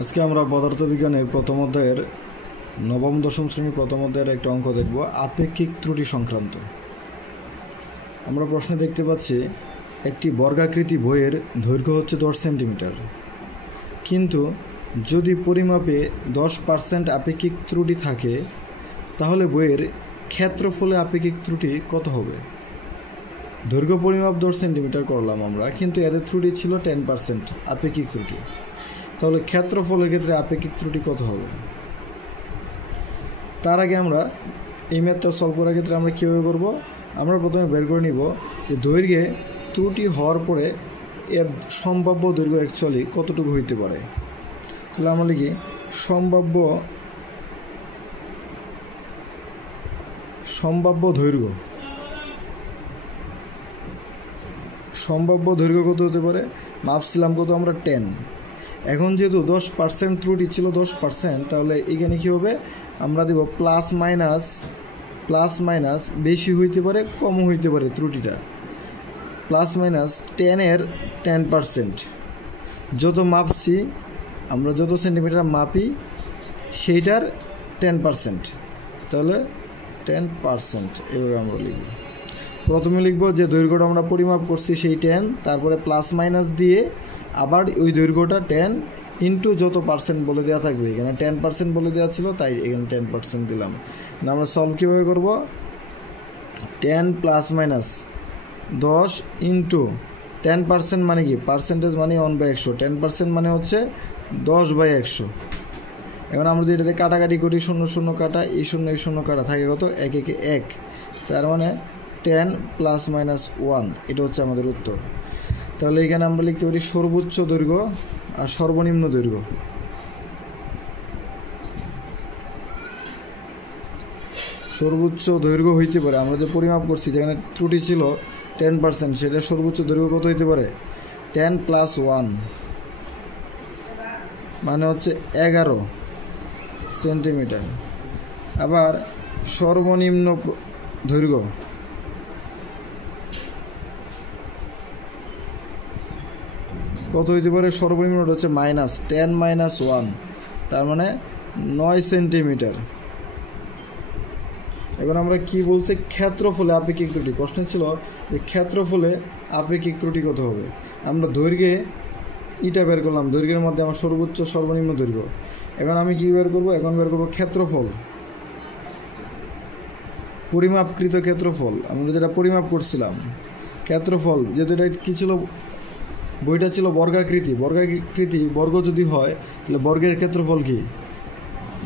আজকে আমরা পদার্থবিজ্ঞানের প্রথম অধ্যায়ের নবম দশম শ্রেণীর প্রথম অধ্যায়ের একটা অঙ্ক দেখব আপেক্ষিক ত্রুটি সংক্রান্ত। আমরা প্রশ্নে দেখতে পাচ্ছি একটি বর্গাকৃতি বইয়ের দৈর্ঘ্য হচ্ছে 10 সেন্টিমিটার, কিন্তু যদি পরিমাপে 10% আপেক্ষিক ত্রুটি থাকে তাহলে বইয়ের ক্ষেত্রফলে আপেক্ষিক ত্রুটি কত হবে? দৈর্ঘ্য পরিমাপ 10 সেন্টিমিটার করলাম আমরা, কিন্তু এদের ত্রুটি ছিল 10% আপেক্ষিক ত্রুটি। তাহলে ক্ষেত্রফলের ক্ষেত্রে আপেক্ষিক ত্রুটি কত হবে? তার আগে আমরা এই ম্যাথটা সলভ করার ক্ষেত্রে আমরা কীভাবে করব? আমরা প্রথমে বের করে নিব যে দৈর্ঘ্যে ত্রুটি হওয়ার পরে এর সম্ভাব্য দৈর্ঘ্য অ্যাকচুয়ালি কতটুকু হইতে পারে। তাহলে আমরা লিখি সম্ভাব্য দৈর্ঘ্য কত হতে পারে? মাপছিলাম কত আমরা 10। এখন যেহেতু 10% ত্রুটি ছিল 10%, তাহলে এখানে কী হবে? আমরা দেব প্লাস মাইনাস বেশি হইতে পারে কমও হইতে পারে ত্রুটিটা। প্লাস মাইনাস 10-এর 10%, যত মাপছি আমরা, যত সেন্টিমিটার মাপি সেইটার 10%, তাহলে 10% এভাবে আমরা লিখব। প্রথমে লিখব যে দৈর্ঘ্যটা আমরা পরিমাপ করছি সেই 10, তারপরে প্লাস মাইনাস দিয়ে আবার ওই দৈর্ঘ্যটা 10 ইন্টু যত পার্সেন্ট বলে দেওয়া থাকবে। এখানে 10% বলে দেওয়া ছিল, তাই এখানে 10% দিলাম। আমরা সলভ কীভাবে করব? 10 প্লাস মাইনাস 10 ইন্টু 10% মানে কি? পার্সেন্টেজ মানে 1/100, 10% মানে হচ্ছে 10/100। এখন আমরা যদি এটাতে কাটাকাটি করি, 0 0 কাটা, এই 0 কাটা, থাকে কত? 1 1 1, তার মানে 10 প্লাস মাইনাস 1, এটা হচ্ছে আমাদের উত্তর। তাহলে এখানে আমরা লিখতে পারি সর্বোচ্চ দৈর্ঘ্য আর সর্বনিম্ন দৈর্ঘ্য। সর্বোচ্চ দৈর্ঘ্য হইতে পারে, আমরা যে পরিমাপ করছি যেখানে ত্রুটি ছিল 10%, সেটা সর্বোচ্চ দৈর্ঘ্য কত হইতে পারে? 10 প্লাস 1 মানে হচ্ছে 11 সেন্টিমিটার। আবার সর্বনিম্ন দৈর্ঘ্য কত হইতে পারে? সর্বনিম্নটা হচ্ছে -10 - 1, তার মানে 9 সেন্টিমিটার। এখন আমরা কি বলছি? ক্ষেত্রফলে আপেক্ষিক ত্রুটি। প্রশ্ন ছিল যে ক্ষেত্রফলে আপেক্ষিক ত্রুটি কত হবে। আমরা দৈর্ঘ্যে ইটা বের করলাম, দৈর্ঘ্যের মধ্যে আমার সর্বোচ্চ সর্বনিম্ন দৈর্ঘ্য। এখন আমি কি বের করব? এখন বের করব ক্ষেত্রফল, পরিমাপকৃত ক্ষেত্রফল। আমরা যেটা পরিমাপ করছিলাম ক্ষেত্রফল, যেহেতু এটা কী ছিল? বইটা ছিল বর্গাকৃতি। বর্গ যদি হয় তাহলে বর্গের ক্ষেত্রফল কি?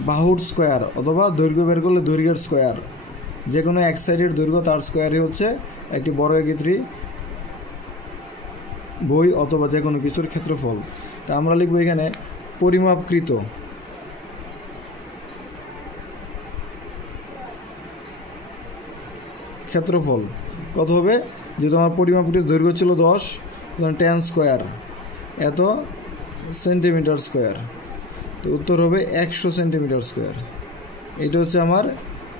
বাহুর স্কোয়ার, অথবা দৈর্ঘ্য বের করলে দৈর্ঘ্যের স্কোয়ার। যে কোনো এক সাইডের দৈর্ঘ্য তার স্কোয়ারই হচ্ছে একটি বর্গাকৃতি বই অথবা যে কোনো কিছুর ক্ষেত্রফল। তা আমরা লিখব এখানে পরিমাপকৃত ক্ষেত্রফল কত হবে? যেহেতু আমার পরিমাপকৃত দৈর্ঘ্য ছিল 10, 10 স্কোয়ার, এত সেন্টিমিটার স্কোয়ার, তো উত্তর হবে 100 সেন্টিমিটার স্কোয়ার। এটা হচ্ছে আমার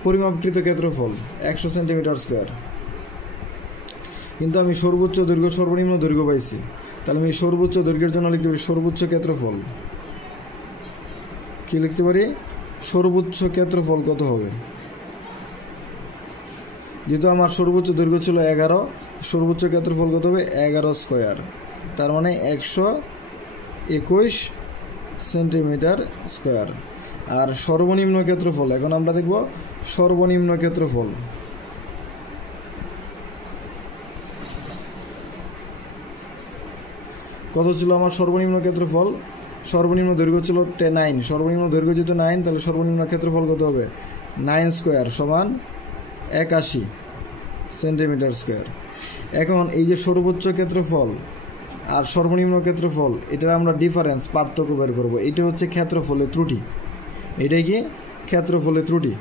পরিমাপকৃত ক্ষেত্রফল, 100 সেন্টিমিটার স্কোয়ার। কিন্তু আমি সর্বোচ্চ দৈর্ঘ্য সর্বনিম্ন দৈর্ঘ্য পাইছি, তাহলে আমি সর্বোচ্চ দৈর্ঘ্যের জন্য লিখতে পারি সর্বোচ্চ ক্ষেত্রফল। কি লিখতে পারি? সর্বোচ্চ ক্ষেত্রফল কত হবে? যেহেতু আমার সর্বোচ্চ দৈর্ঘ্য ছিল 11, সর্বোচ্চ ক্ষেত্রফল কত হবে? 11 স্কোয়ার, তার মানে 121 সেন্টিমিটার স্কোয়ার। আর সর্বনিম্ন ক্ষেত্রফল, এখন আমরা দেখব সর্বনিম্ন ক্ষেত্রফল। কত ছিল আমার সর্বনিম্ন ক্ষেত্রফল? সর্বনিম্ন দৈর্ঘ্য ছিল 9, সর্বনিম্ন দৈর্ঘ্য যেহেতু 9, তাহলে সর্বনিম্ন ক্ষেত্রফল কত হবে? 9 স্কোয়ার সমান 81 সেন্টিমিটার স্কোয়ার। এখন এই যে সর্বোচ্চ ক্ষেত্রফল আর সর্বনিম্ন ক্ষেত্রফল, এটার আমরা ডিফারেন্স, পার্থক্য বের করব। এটা হচ্ছে ক্ষেত্রফলে ত্রুটি। এটাই কি? ক্ষেত্রফলে ত্রুটি।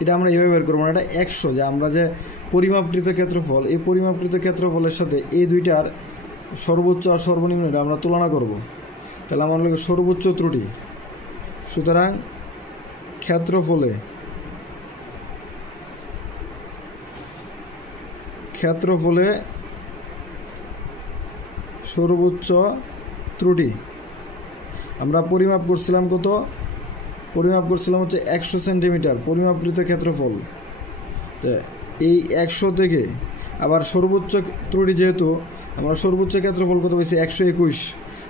এটা আমরা এভাবে বের করবো না, এটা 100, যে আমরা যে পরিমাপকৃত ক্ষেত্রফল, এই পরিমাপকৃত ক্ষেত্রফলের সাথে এই দুইটার সর্বোচ্চ আর সর্বনিম্ন এটা আমরা তুলনা করব। তাহলে আমার লাগে সর্বোচ্চ ত্রুটি। সুতরাং ক্ষেত্রফলে সর্বোচ্চ ত্রুটি আমরা পরিমাপ করছিলাম কত? পরিমাপ করছিলাম হচ্ছে 100 সেন্টিমিটার পরিমাপকৃত ক্ষেত্রফল। তো এই 100 থেকে আবার সর্বোচ্চ ত্রুটি, যেহেতু আমরা সর্বোচ্চ ক্ষেত্রফল কত পেয়েছি 121,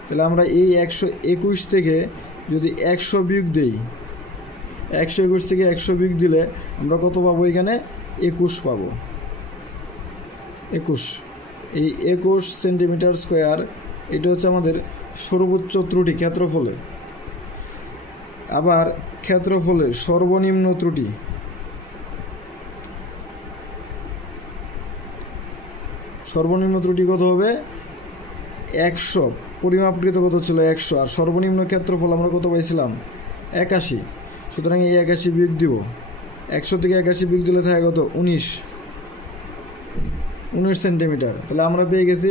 তাহলে আমরা এই 121 থেকে যদি 100 বিয়োগ দিই, 121 থেকে 100 বিয়োগ দিলে আমরা কত পাবো? এখানে 21 পাবো। 21, এই 21 সেন্টিমিটার স্কোয়ার, এটা হচ্ছে আমাদের সর্বোচ্চ ত্রুটি ক্ষেত্রফলে। আবার ক্ষেত্রফলের সর্বনিম্ন ত্রুটি, সর্বনিম্ন ত্রুটি কত হবে? 100, পরিমাপকৃত কত ছিল 100, আর সর্বনিম্ন ক্ষেত্রফল আমরা কত পাইছিলাম? 81। সুতরাং এই 81 বিয়োগ দিব, 100 থেকে 81 বিয়োগ দিলে থাকে কত? 19 সেন্টিমিটার। তাহলে আমরা পেয়ে গেছি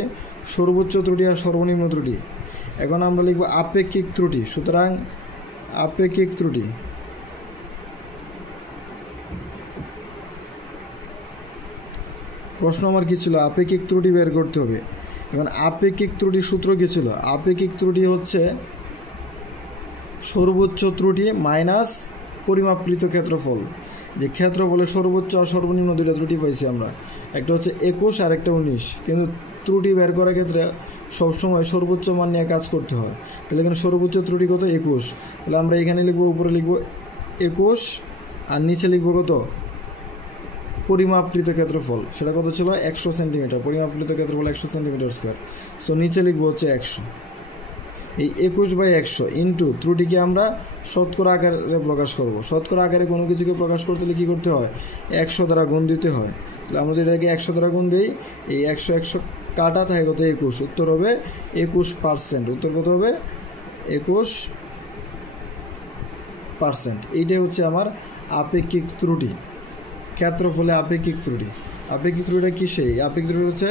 সর্বোচ্চ ত্রুটি আর সর্বনিম্ন ত্রুটি। এখন আমরা লিখব আপেক্ষিক ত্রুটি। সুতরাং আপেক্ষিক ত্রুটি, প্রশ্ন আমার কী ছিল? আপেক্ষিক ত্রুটি বের করতে হবে। এখন আপেক্ষিক ত্রুটির সূত্র কী ছিল? আপেক্ষিক ত্রুটি হচ্ছে সর্বোচ্চ ত্রুটি মাইনাস পরিমাপকৃত ক্ষেত্রফল। যে ক্ষেত্রফলের সর্বোচ্চ আর সর্বনিম্ন দুইটা ত্রুটি পাইছি আমরা, একটা হচ্ছে 21 আর একটা 19, কিন্তু ত্রুটি বের করার ক্ষেত্রে সবসময় সর্বোচ্চ মান নিয়ে কাজ করতে হয়। তাহলে এখানে সর্বোচ্চ ত্রুটি কত? 21। তাহলে আমরা এখানে লিখব, উপরে লিখব 21 আর নিচে লিখব কত? পরিমাপকৃত ক্ষেত্রফল। সেটা কত ছিল? 100 সেন্টিমিটার। পরিমাপকৃত ক্ষেত্রফল 100 সেন্টিমিটার স্কোয়ার। সো নিচে লিখব হচ্ছে 100। এই 21/100 ইন্টু ত্রুটিকে আমরা শতকরা আকারে প্রকাশ করব। শতকরা আকারে কোনো কিছুকে প্রকাশ করতে হলে কী করতে হয়? 100 দ্বারা গুণ দিতে হয়। তাহলে আমরা যদি এটাকে 100 দ্বারা গুণ দিই, এই 100 কাটা থাকে কত? 21। উত্তর হবে 21%। উত্তর কত হবে? 21%। এইটাই হচ্ছে আমার আপেক্ষিক ত্রুটি, ক্ষেত্রফলে আপেক্ষিক ত্রুটি। আপেক্ষিক ত্রুটিটা কি? সেই আপেক্ষিক ত্রুটি হচ্ছে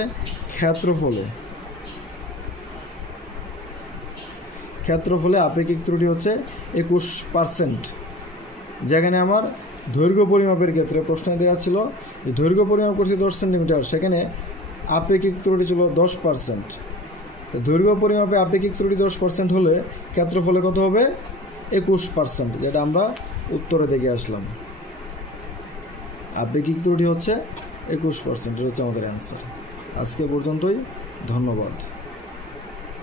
ক্ষেত্রফলে, ক্ষেত্রফলে আপেক্ষিক ত্রুটি হচ্ছে 21%। যেখানে আমার দৈর্ঘ্য পরিমাপের ক্ষেত্রে প্রশ্নে দেওয়া ছিল যে দৈর্ঘ্য পরিমাপ করছি 10 সেন্টিমিটার, সেখানে আপেক্ষিক ত্রুটি ছিল 10%। দৈর্ঘ্য পরিমাপে আপেক্ষিক ত্রুটি 10% হলে ক্ষেত্রফলে কত হবে? 21%, যেটা আমরা উত্তরে দেখে আসলাম। আপেক্ষিক ত্রুটি হচ্ছে 21%, এটা হচ্ছে আমাদের অ্যান্সার। আজকে পর্যন্তই, ধন্যবাদ।